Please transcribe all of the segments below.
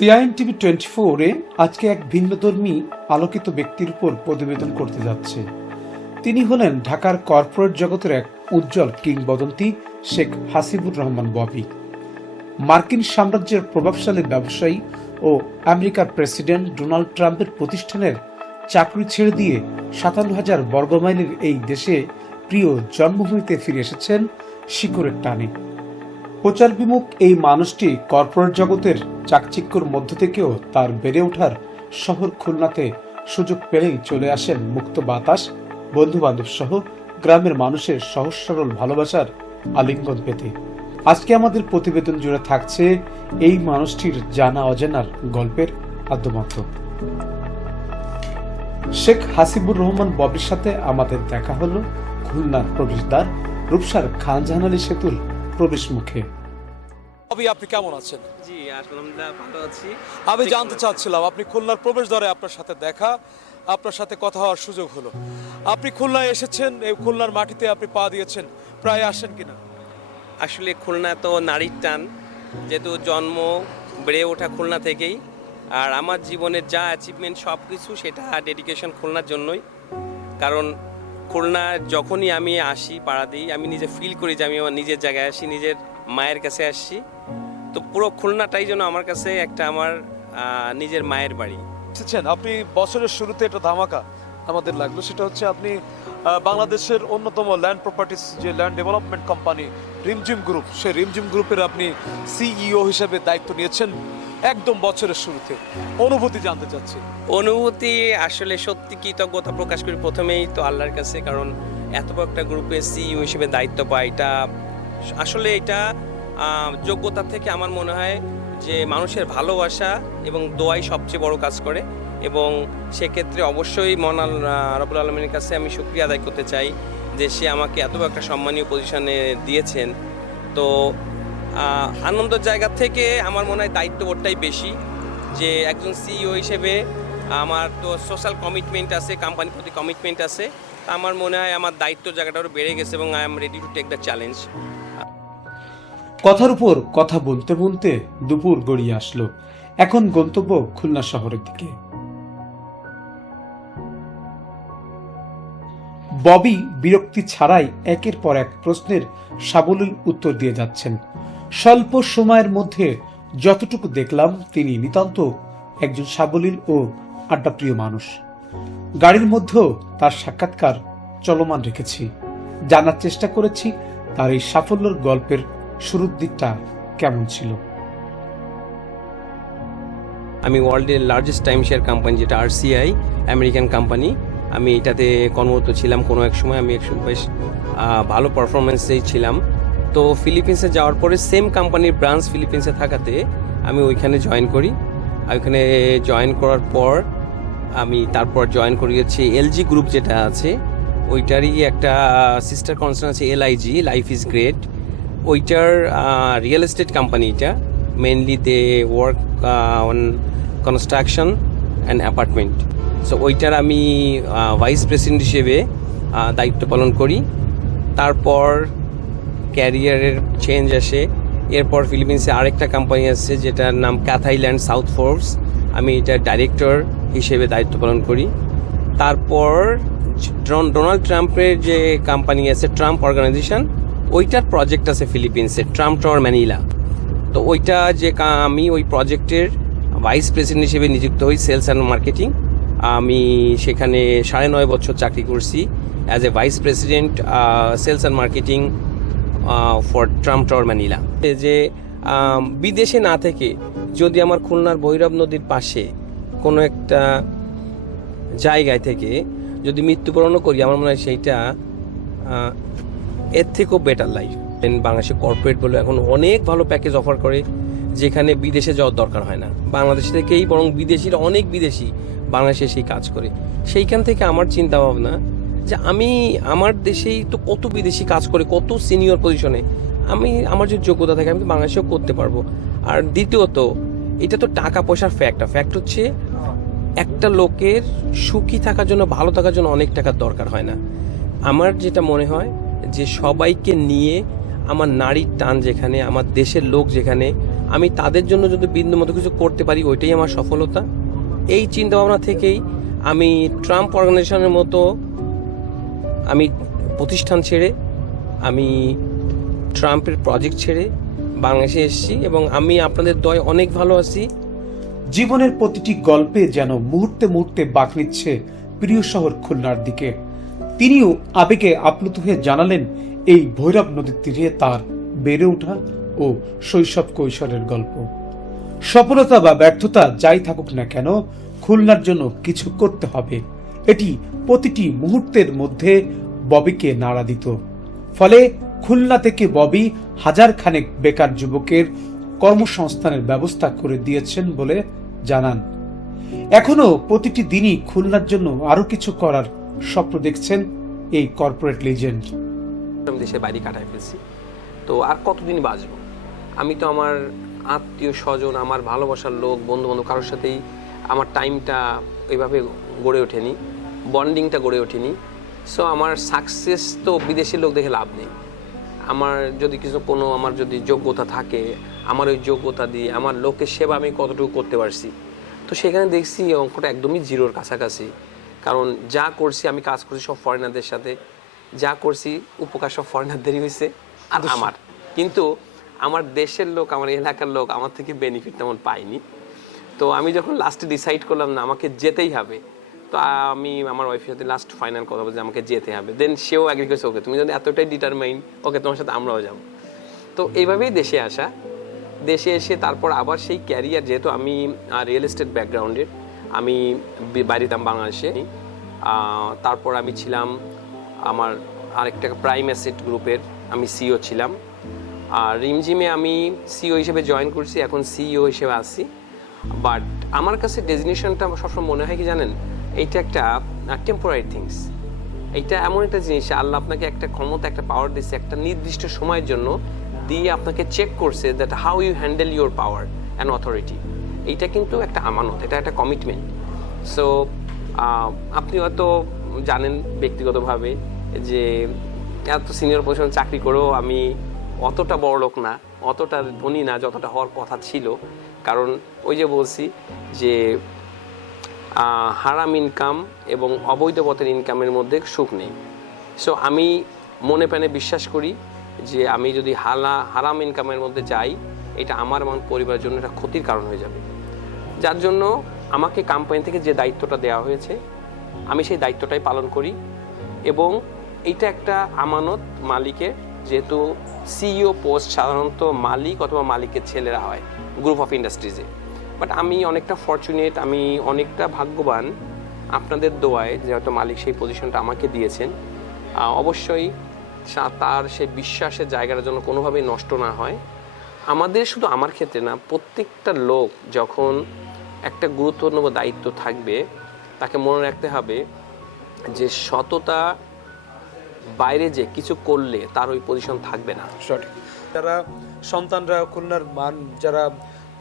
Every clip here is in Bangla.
সিআইএন টিভি 24-এ আজকে এক ভিন্নধর্মী আলোকিত ব্যক্তির উপর প্রতিবেদন করতে যাচ্ছে। তিনি হলেন ঢাকার কর্পোরেট জগতের এক উজ্জ্বল কিংবদন্তি শেখ হাসিবুর রহমান ববি। মার্কিন সাম্রাজ্যের প্রভাবশালী ব্যবসায়ী ও আমেরিকার প্রেসিডেন্ট ডোনাল্ড ট্রাম্পের প্রতিষ্ঠানের চাকরি ছেড়ে দিয়ে ৫৭,০০০ বর্গমাইলের এই দেশে প্রিয় জন্মভূমিতে ফিরে এসেছেন শিকড়ের টানে। প্রচার বিমুখ এই মানুষটি কর্পোরেট জগতের চাকচিক্যর মধ্য থেকেও তার বেড়ে ওঠার শহর খুলনাতে সুযোগ পেলেই চলে আসেন মুক্ত বাতাস, বন্ধু বান্ধব সহ গ্রামের মানুষের সহজ সরল ভালোবাসার আলিঙ্গন পেতে। আজকে আমাদের প্রতিবেদন জুড়ে থাকছে এই মানুষটির জানা অজানার গল্পের আদ্যমাত্র। শেখ হাসিবুর রহমান ববির সাথে আমাদের দেখা হলো খুলনার প্রবেশদ্বার রূপসার খানজাহান আলী সেতুর প্রবেশ মুখে। আপনি কেমন আছেন? জি আলহামদুলিল্লাহ ভালো আছি। আমি জানতে চাচ্ছিলাম, আপনি খুলনার প্রবেশদ্বারে আপনার সাথে দেখা, আপনার সাথে কথা হওয়ার সুযোগ হলো। আপনি খুলনায় এসেছেন, এই খুলনার মাটিতে আপনি পা দিয়েছেন, প্রায় আসেন কিনা? আসলে খুলনা তো নারীর টান, যেহেতু জন্ম বেড়ে ওঠা খুলনা থেকেই, আর আমার জীবনের যা অ্যাচিভমেন্ট সব কিছু সেটা ডেডিকেশন খুলনার জন্যই। কারণ খুলনা যখনই আমি আসি পাড়া দিই, আমি নিজে ফিল করি যে আমি আমার নিজের জায়গায় আসি, নিজের মায়ের কাছে আসছি। তো পুরো খুলনাটাই যেন আমার কাছে একটা আমার নিজের মায়ের বাড়ি। এসেছেন আপনি বছরের শুরুতে একটা ধামাকা আমাদের লাগলো, সেটা হচ্ছে আপনি বাংলাদেশের অন্যতম ল্যান্ড প্রপার্টিস যে ল্যান্ড ডেভেলপমেন্ট কোম্পানি রিমঝিম গ্রুপ, সেই রিমঝিম গ্রুপের আপনি সিইও হিসেবে দায়িত্ব নিয়েছেন একদম বছরের শুরুতে। অনুভূতি জানতে চাচ্ছি। অনুভূতি আসলে সত্যি কৃতজ্ঞতা প্রকাশ করি প্রথমেই তো আল্লাহর কাছে, কারণ এত বড় একটা গ্রুপের সিইও হিসেবে দায়িত্ব পাই, এটা আসলে এটা যোগ্যতা থেকে আমার মনে হয় যে মানুষের ভালোবাসা এবং দোয়াই সবচেয়ে বড় কাজ করে। এবং সেক্ষেত্রে অবশ্যই মহান রব্বুল আলামিনের কাছে আমি শুকরিয়া আদায় করতে চাই যে সে আমাকে এত একটা সম্মানীয় পজিশনে দিয়েছেন। তো আনন্দের জায়গা থেকে আমার মনে হয় দায়িত্ববোধটাই বেশি, যে একজন সিইও হিসেবে আমার তো সোশ্যাল কমিটমেন্ট আছে, কোম্পানির প্রতি কমিটমেন্ট আছে। আমার মনে হয় আমার দায়িত্বের জায়গাটা আরও বেড়ে গেছে এবং I am ready to take the challenge. কথার উপর কথা বলতে বলতে দুপুর গড়িয়ে আসলো। এখন গন্তব্য খুলনা শহরের দিকে। ববি বিরক্তি ছাড়াই একের পর এক প্রশ্নের সাবলীল উত্তর দিয়ে যাচ্ছেন। স্বল্প সময়ের মধ্যে যতটুকু দেখলাম তিনি নিতান্ত একজন সাবলীল ও আড্ডাপ্রিয় মানুষ। গাড়ির মধ্যেও তার সাক্ষাৎকার চলমান রেখেছি, জানার চেষ্টা করেছি তার এই সাফল্যের গল্পের শুরুর দিকটা কেমন ছিল। আমি ওয়ার্ল্ডের লার্জেস্ট টাইম শেয়ার কোম্পানি যেটা আরসিআই আমেরিকান কোম্পানি, আমি এটাতে কর্মরত ছিলাম। কোনো এক সময় আমি বেশ ভালো পারফরমেন্সেই ছিলাম। তো ফিলিপিন্সে যাওয়ার পরে সেম কোম্পানির ব্রাঞ্চ ফিলিপিন্সে থাকাতে আমি ওইখানে জয়েন করি। ওইখানে জয়েন করার পর আমি তারপর জয়েন করিয়েছি এলজি গ্রুপ যেটা আছে, ওইটারই একটা সিস্টার কনসার্ন আছে এলআইজি, লাইফ ইজ গ্রেট। ওইটার রিয়েল এস্টেট কোম্পানি, এটা mainly they work on construction and apartment. So ওইটার আমি ভাইস প্রেসিডেন্ট হিসেবে দায়িত্ব পালন করি। তারপর ক্যারিয়ারের চেঞ্জ আসে। এরপর ফিলিপিন্সে আরেকটা কোম্পানি আছে যেটার নাম ক্যাথাইল্যান্ড সাউথ ফোর্স, আমি এটার ডাইরেক্টর হিসেবে দায়িত্ব পালন করি। তারপর ডোনাল্ড ট্রাম্পের যে কোম্পানি আছে ট্রাম্প অর্গানাইজেশন, ওইটার প্রজেক্ট আছে ফিলিপিন্সে, ট্রাম্প টাওয়ার ম্যানিলা। তো ওইটা যে আমি ওই প্রজেক্টের ভাইস প্রেসিডেন্ট হিসেবে নিযুক্ত হই, সেলস অ্যান্ড মার্কেটিং। আমি সেখানে 9.5 বছর চাকরি করছি as a vice president sales and marketing for Trump Tower Manila. যে বিদেশে না থেকে যদি আমার খুলনার ভৈরব নদীর পাশে কোনো একটা জায়গায় থেকে যদি মৃত্যুবরণও করি, আমার মনে হয় সেইটা এর থেকেও বেটার লাইফ। বাংলাদেশে কর্পোরেট বলে এখন অনেক ভালো প্যাকেজ অফার করে, যেখানে বিদেশে যাওয়ার দরকার হয় না। বাংলাদেশ থেকেই বরং বিদেশিরা, অনেক বিদেশি বাংলাদেশে সেই কাজ করে। সেইখান থেকে আমার চিন্তা ভাবনা যে আমি আমার দেশেই তো কত বিদেশি কাজ করে, কত সিনিয়র পজিশনে, আমার যে যোগ্যতা থাকে আমি বাংলাদেশেও করতে পারবো। আর দ্বিতীয়ত এটা তো টাকা পয়সার ফ্যাক্ট হচ্ছে একটা লোকের সুখী থাকার জন্য, ভালো থাকার জন্য অনেক টাকার দরকার হয় না। আমার যেটা মনে হয় যে সবাইকে নিয়ে আমার নারীর টান যেখানে, আমার দেশের লোক যেখানে, আমি তাদের জন্য যদি বিন্দু মতো কিছু করতে পারি ওইটাই আমার সফলতা। এই চিন্তা ভাবনা থেকেই আমি ট্রাম্প অর্গানাইজেশনের মতো আমি প্রতিষ্ঠান ছেড়ে, আমি ট্রাম্পের প্রজেক্ট ছেড়ে বাংলাদেশে এসেছি এবং আমি আপনাদের দয় অনেক ভালো আছি। জীবনের প্রতিটি গল্পে যেন মুহূর্তে মুহূর্তে বাঁক নিচ্ছে প্রিয় শহর খুলনার দিকে। তিনিও আবেগে আপ্লুত হয়ে জানালেন এই ভৈরব নদীর তীরে তার বেড়ে ওঠা ও শৈশব কৈশোরের গল্প। সফলতা বা ব্যর্থতা যাই থাকুক না কেন, খুলনার জন্য কিছু করতে হবে, এটি প্রতিটি মুহূর্তের মধ্যে ববিকে নাড়া দিত। ফলে খুলনা থেকে ববি হাজার খানেক বেকার যুবকের কর্মসংস্থানের ব্যবস্থা করে দিয়েছেন বলে জানান। এখনো প্রতিটি দিনই খুলনার জন্য আরো কিছু করার স্বপ্ন দেখছেন এই কর্পোরেট লিজেন্ড। আমি দেশের বাইরে কাটায় ফেলছি, তো আর কতদিন বাঁচবো? আমি তো আমার আত্মীয় স্বজন, আমার ভালোবাসার লোক, বন্ধু বান্ধব কারোর সাথেই আমার টাইমটা ওইভাবে গড়ে ওঠেনি, বন্ডিংটা গড়ে ওঠেনি। সো আমার সাকসেস তো বিদেশের লোক দেখে লাভ নেই। আমার যদি আমার যদি যোগ্যতা থাকে, আমার ওই যোগ্যতা দিয়ে আমার লোকের সেবা আমি কতটুকু করতে পারছি, তো সেখানে দেখছি অঙ্কটা একদমই জিরোর কাছাকাছি। কারণ যা করছি, আমি কাজ করছি সব ফরেনারদের সাথে, যা করছি উপকার সব ফরেনারদেরই হয়েছে আর আমার। কিন্তু আমার দেশের লোক, আমার এলাকার লোক আমার থেকে বেনিফিট তেমন পাইনি। তো আমি যখন লাস্টে ডিসাইড করলাম না আমাকে যেতেই হবে, তো আমি আমার ওয়াইফের সাথে লাস্ট ফাইনাল কথা বলছি আমাকে যেতে হবে। দেন সেও অ্যাগ্রি করেছে, ওকে তুমি যদি এতটাই ডিটারমাইন, ওকে তোমার সাথে আমরাও যাবো। তো এইভাবেই দেশে আসা। দেশে এসে তারপর আবার সেই ক্যারিয়ার, যেহেতু আমি রিয়েল এস্টেট ব্যাকগ্রাউন্ডের, আমি বাইরেতাম বাংলাদেশে। তারপর আমি ছিলাম আমার আরেকটা প্রাইম অ্যাসেট গ্রুপের আমি সিইও ছিলাম। আর রিমজিমে আমি সিইও হিসেবে জয়েন করছি, এখন সিইও হিসেবে আসছি। বাট আমার কাছে ডেজিগনেশনটা সবসময় মনে হয় কি জানেন, এইটা একটা টেম্পোরারি থিংস। এইটা এমন একটা জিনিস, আল্লাহ আপনাকে একটা ক্ষমতা, একটা পাওয়ার দিচ্ছে একটা নির্দিষ্ট সময়ের জন্য, দিয়ে আপনাকে চেক করছে that how you handle your power and authority. এইটা কিন্তু একটা আমানত, এটা একটা কমিটমেন্ট। সো আপনি হয়তো জানেন ব্যক্তিগতভাবে যে এত সিনিয়র পজিশন চাকরি করেও আমি অতটা বড় লোক না, অতটা ধনী না যতটা হওয়ার কথা ছিল। কারণ ওই যে বলছি যে হারাম ইনকাম এবং অবৈধ পথের ইনকামের মধ্যে সুখ নেই। সো আমি মনে প্রাণে বিশ্বাস করি যে আমি যদি হারাম ইনকামের মধ্যে যাই, এটা আমার পরিবারের জন্য একটা ক্ষতির কারণ হয়ে যাবে। যার জন্য আমাকে কোম্পানি থেকে যে দায়িত্বটা দেওয়া হয়েছে, আমি সেই দায়িত্বটাই পালন করি। এবং এইটা একটা আমানত মালিকের, যেহেতু সিইও পোস্ট সাধারণত মালিক অথবা মালিকের ছেলেরা হয় গ্রুপ অফ ইন্ডাস্ট্রিজে। বাট আমি অনেকটা ফরচুনেট, আমি অনেকটা ভাগ্যবান আপনাদের দোয়ায় যে হয়তো মালিক সেই পজিশনটা আমাকে দিয়েছেন। অবশ্যই তার সেই বিশ্বাসের জায়গাটার জন্য কোনোভাবেই নষ্ট না হয়। আমাদের শুধু আমার ক্ষেত্রে না, প্রত্যেকটা লোক যখন একটা গুরুত্বপূর্ণ দায়িত্ব থাকবে, তাকে মনে রাখতে হবে যে সততা বাইরে যে কিছু করলে তার ওই পজিশন থাকবে না। সঠিক। যারা সন্তানরা খুলনার যারা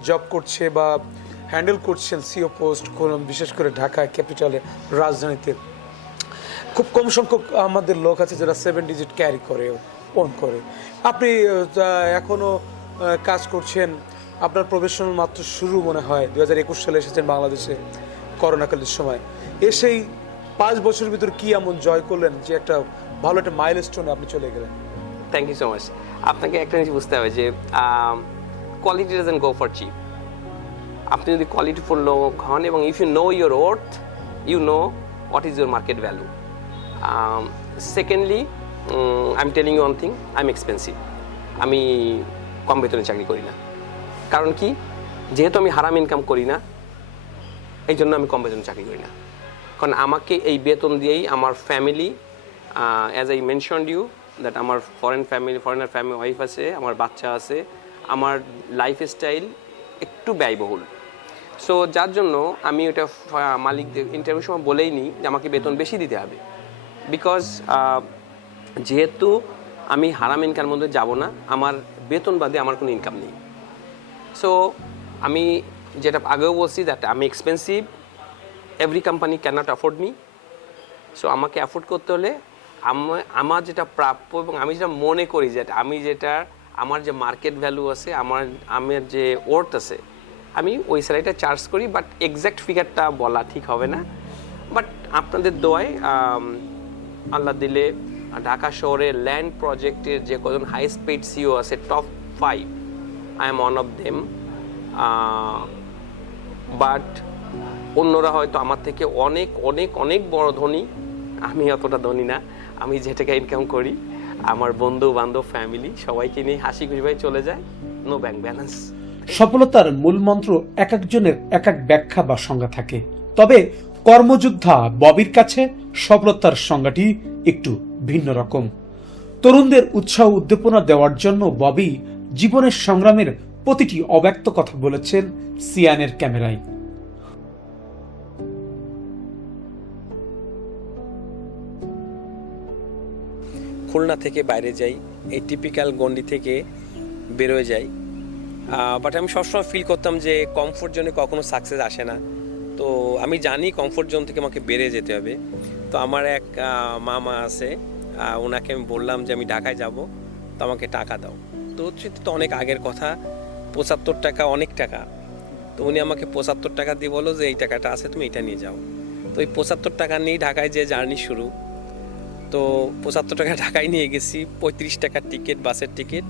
জব করছে বা হ্যান্ডেল করছেন সিও পোস্ট, বিশেষ করে ঢাকা ক্যাপিটালে, রাজধানীতে খুব কম সংখ্যক আমাদের লোক আছে যারা 7 ডিজিট ক্যারি করে, ওন করে। আপনি এখনো কাজ করছেন, আপনার প্রফেশনাল মাত্র শুরু মনে হয় 2021 সালে এসেছেন বাংলাদেশে করোনাকালের সময়। এসেই 5 বছরের ভিতর কি এমন জয় করলেন যে একটা ভালো একটা মাইলস্টোনে আপনি চলে গেলেন? Thank you so much. আপনাকে একটা জিনিস বুঝতে হবে যে quality doesn't go for cheap. আপনি যদি কোয়ালিটিফুল লোক হন এবং if you know your worth, you know what is your market value. Secondly, I am telling you one thing, I am expensive. আমি কম বেতনে চাকরি করি না। কারণ কি, যেহেতু আমি হারাম ইনকাম করি না, এই জন্য আমি কম বেতনে চাকরি করি না। কারণ আমাকে এই বেতন দিয়েই আমার family, as I mentioned you that আমার ফরেনার ফ্যামিলি ওয়াইফ আছে, আমার বাচ্চা আছে, আমার লাইফস্টাইল একটু ব্যয়বহুল। সো যার জন্য আমি ওটা মালিকদের ইন্টারভিউর সময় বলেই নিই যে আমাকে বেতন বেশি দিতে হবে। বিকজ যেহেতু আমি হারাম ইনকামের মধ্যে যাব না, আমার বেতন বাদে আমার কোনো ইনকাম নেই। সো আমি যেটা আগেও বলছি দ্যাট আমি expensive, every company cannot afford me. So আমাকে অ্যাফোর্ড করতে হলে আমার যেটা প্রাপ্য এবং আমি যেটা মনে করি যে আমি যেটা আমার যে মার্কেট ভ্যালু আছে, আমার যে ওর্থ আছে, আমি ওই স্যালারিটা চার্জ করি। বাট এক্স্যাক্ট ফিগারটা বলা ঠিক হবে না। বাট আপনাদের দোয়ায় আল্লাহ দিলে ঢাকা শহরে ল্যান্ড প্রজেক্টের যে কজন হাইস্ট পেইড সিও আছে, top 5, I am one of them. But অন্যরা হয়তো আমার থেকে অনেক অনেক অনেক বড় ধনী, আমি অতটা ধনী না। আমি যে টাকা ইনকাম করি, আমার বন্ধু বান্ধব ফ্যামিলি সবাইকে নিয়ে হাসি খুশিভাবে চলে যায়, নো ব্যাংক ব্যালেন্স। সফলতার মূল মন্ত্র এক একজনের এক এক ব্যাখ্যা বা সংজ্ঞা থাকে, তবে কর্মযোদ্ধা ববির কাছে সফলতার সংজ্ঞাটি একটু ভিন্ন রকম। তরুণদের উৎসাহ উদ্দীপনা দেওয়ার জন্য ববি জীবনের সংগ্রামের প্রতিটি অব্যক্ত কথা বলেছেন সিয়ানের ক্যামেরায়। খুলনা থেকে বাইরে যাই, এই টিপিক্যাল গন্ডি থেকে বেরোয় যাই। বাট আমি সবসময় ফিল করতাম যে কমফোর্ট জোনে কখনো সাকসেস আসে না। তো আমি জানি কমফোর্ট জোন থেকে আমাকে বেরিয়ে যেতে হবে। তো আমার এক মামা আছে, ওনাকে আমি বললাম যে আমি ঢাকায় যাব, তো আমাকে টাকা দাও। তো তো অনেক আগের কথা, 75 টাকা অনেক টাকা। তো উনি আমাকে 75 টাকা দিয়ে বলো যে এই টাকাটা আছে, তুমি এটা নিয়ে যাও। তো এই 75 টাকা নিয়েই ঢাকায় যে জার্নি শুরু। তো 75 টাকা ঢাকায় নিয়ে গেছি, 35 টাকার টিকিট, বাসের টিকিট,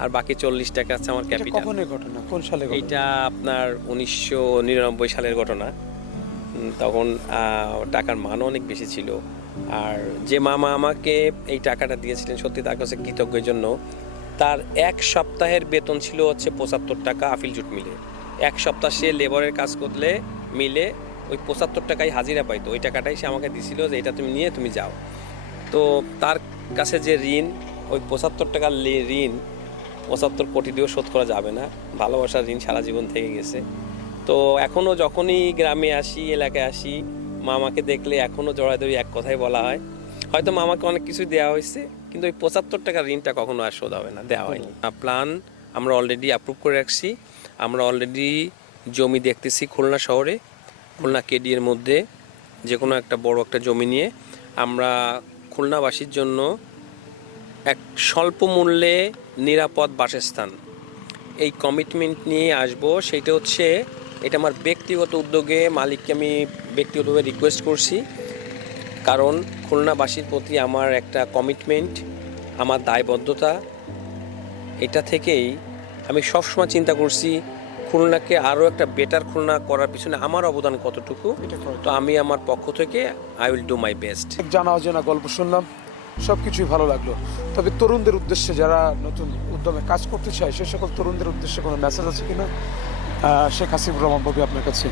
আর বাকি 40 টাকা আছে আমার ক্যাপিটাল। কখনের ঘটনা, কোন সালে? এইটা আপনার 1999 সালের ঘটনা। তখন টাকার মানও অনেক বেশি ছিল। আর যে মামা আমাকে এই টাকাটা দিয়েছিলেন, সত্যি তার কাছে কৃতজ্ঞের জন্য। তার এক সপ্তাহের বেতন ছিল হচ্ছে 75 টাকা আফিল জুট মিলে। এক সপ্তাহ সে লেবারের কাজ করলে মিলে ওই 75 টাকায় হাজিরা পাইতো। ওই টাকাটাই সে আমাকে দিছিল যে এটা তুমি নিয়ে তুমি যাও। তো তার কাছে যে ঋণ, ওই 75 টাকার ঋণ 75 কোটি দিয়েও শোধ করা যাবে না। ভালোবাসার ঋণ সারা জীবন থেকে গেছে। তো এখনও যখনই গ্রামে আসি, এলাকায় আসি, মামাকে দেখলে এখনও জড়াজড়ি এক কথাই বলা হয়। হয়তো মামাকে অনেক কিছু দেওয়া হয়েছে, কিন্তু ওই 75 টাকার ঋণটা কখনো আর শোধ হবে না, দেওয়া হয়নি। প্ল্যান আমরা অলরেডি অ্যাপ্রুভ করে রাখছি। আমরা অলরেডি জমি দেখতেছি খুলনা শহরে, খুলনা কেডি এর মধ্যে যে কোনো একটা বড় একটা জমি নিয়ে আমরা খুলনাবাসীর জন্য এক স্বল্প মূল্যে নিরাপদ বাসস্থান, এই কমিটমেন্ট নিয়ে আসবো। সেইটা হচ্ছে, এটা আমার ব্যক্তিগত উদ্যোগে, মালিককে আমি ব্যক্তিগতভাবে রিকোয়েস্ট করছি। কারণ খুলনাবাসীর প্রতি আমার একটা কমিটমেন্ট, আমার দায়বদ্ধতা। এটা থেকেই আমি সবসময় চিন্তা করছি খুলনাকে আরও একটা বেটার খুলনা করার পিছনে আমার অবদান কতটুকু। তো আমি আমার পক্ষ থেকে I will do my best. জানা অজানা গল্প শুনলাম, সব কিছুই ভালো লাগলো। তবে তরুণদের উদ্দেশ্যে, যারা নতুন উদ্যমে কাজ করতে চায়, সে সকল তরুণদের উদ্দেশ্যে কোনো মেসেজ আছে কিনা শেখ হাসিবুর রহমান ববি আপনার কাছে?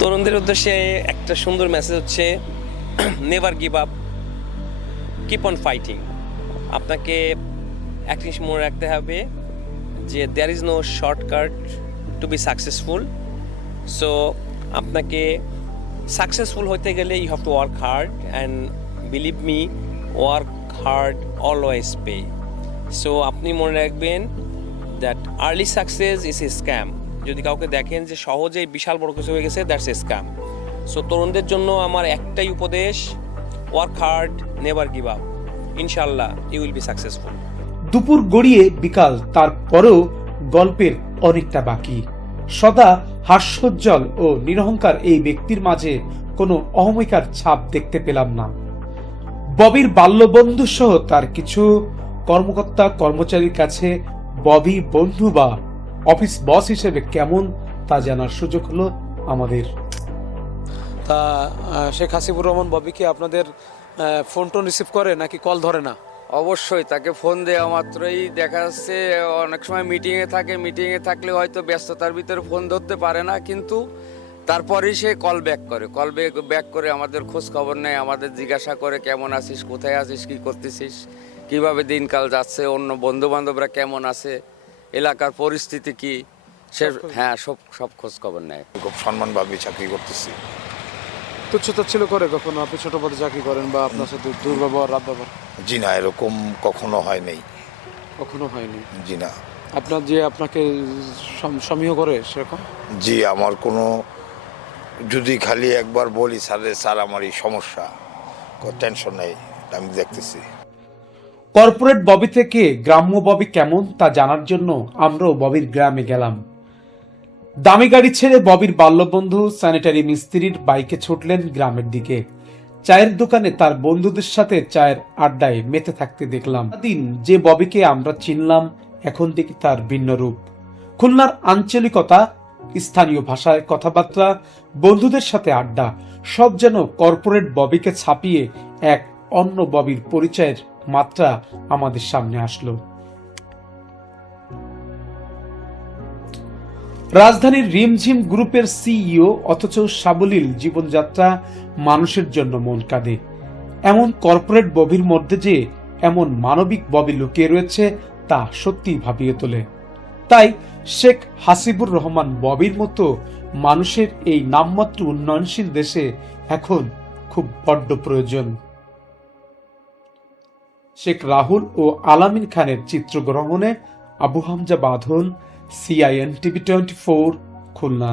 তরুণদের উদ্দেশ্যে একটা সুন্দর মেসেজ হচ্ছে, never give up, keep on fighting. আপনাকে এক জিনিস মনে রাখতে হবে যে there is no shortcut to be successful. So আপনাকে সাকসেসফুল হতে গেলে you have to work hard, and believe me, work hard always pay. So আপনি মনে রাখবেন that early success is a scam. যদি কাউকে দেখেন যে সহজেই বিশাল বড় কিছু হয়ে গেছে, দ্যাটস এ স্ক্যাম। সো তরুণদের জন্য আমার একটাই উপদেশ, work hard, never give up, ইনশাল্লাহ ইউ উইল বি সাকসেসফুল। দুপুর গড়িয়ে বিকাল, তারপরেও গল্পের অনেকটা বাকি। সদা হাস্যোজ্জ্বল ও নিরহংকার এই ব্যক্তির মাঝে কোনো অহমিকার ছাপ দেখতে পেলাম না। ববির বাল্যবন্ধু সহ তার কিছু কর্মকর্তা কর্মচারীর কাছে ববি বন্ধু বা অফিস বস হিসেবে কেমন তা জানার সুযোগ হলো আমাদের। তা শেখ হাসিবুর রহমান ববি কি আপনাদের ফোন টোন রিসিভ করে নাকি কল ধরে না? অবশ্যই তাকে ফোন দেওয়া মাত্রই দেখা যাচ্ছে অনেক সময় মিটিংয়ে থাকে, মিটিংয়ে থাকলে হয়তো ব্যস্ততার ভিতরে ফোন ধরতে পারে না, কিন্তু তারপরেই সে কল ব্যাক করে আমাদের খোঁজ খবর নেয়, আমাদের জিজ্ঞাসা করে কেমন আছিস, কোথায় আছিস, কি করতেছিস, কিভাবে দিনকাল যাচ্ছে, অন্য বন্ধু বান্ধবরা কেমন আছে, এলাকার পরিস্থিতি কি, সে হ্যাঁ সব খোঁজ খবর নেয়। খুব সম্মানভাবে চাকরি করতেছি। তুচ্ছতাচ্ছিল করে কখনো? আপনি ছোট পদে চাকরি করেন বা আপনার সাথে দুর্ব্যবহার, রাত ব্যবহার? জি না, এরকম কখনো হয় নাই। কখনো হয়নি? জি না। আপনার যে আপনাকে সমীহ করে সেরকম? জি, আমার কোনো, যদি খালি একবার বলি স্যার আমার এই সমস্যা, টেনশন নেই, আমি দেখতেছি। কর্পোরেট ববি থেকে গ্রাম্য ববি কেমন তা জানার জন্য আমরাও ববির গ্রামে গেলাম। দামি গাড়ি ছেড়ে ববির বাল্যবন্ধু স্যানিটারি মিস্ত্রির বাইকে ছুটলেন গ্রামের দিকে। চায়ের দোকানে তার বন্ধুদের সাথে চায়ের আড্ডায় মেতে থাকতে দেখলাম। দিন যে ববিকে আমরা চিনলাম এখন দেখি তার ভিন্ন রূপ। খুলনার আঞ্চলিকতা, স্থানীয় ভাষায় কথাবার্তা, বন্ধুদের সাথে আড্ডা সব যেন কর্পোরেট ববিকে ছাপিয়ে এক অন্য ববির পরিচয়ের মাত্রা আমাদের সামনে আসলো। রাজধানীর রিমঝিম গ্রুপের সিইও অথচ সাবলীল জীবনযাত্রা, মানুষের জন্য মন কাঁদে। এমন কর্পোরেট ববির মধ্যে যে এমন মানবিক ববি লুকিয়ে রয়েছে তা সত্যিই ভাবিয়ে তোলে। তাই শেখ হাসিবুর রহমান ববির মতো মানুষের এই নামমাত্র উন্নয়নশীল দেশে এখন খুব বড্ড প্রয়োজন। শেখ রাহুল ও আলামিন খানের চিত্রগ্রহণে আবু হামজা বাঁধন, CIN TV 24, খুলনা।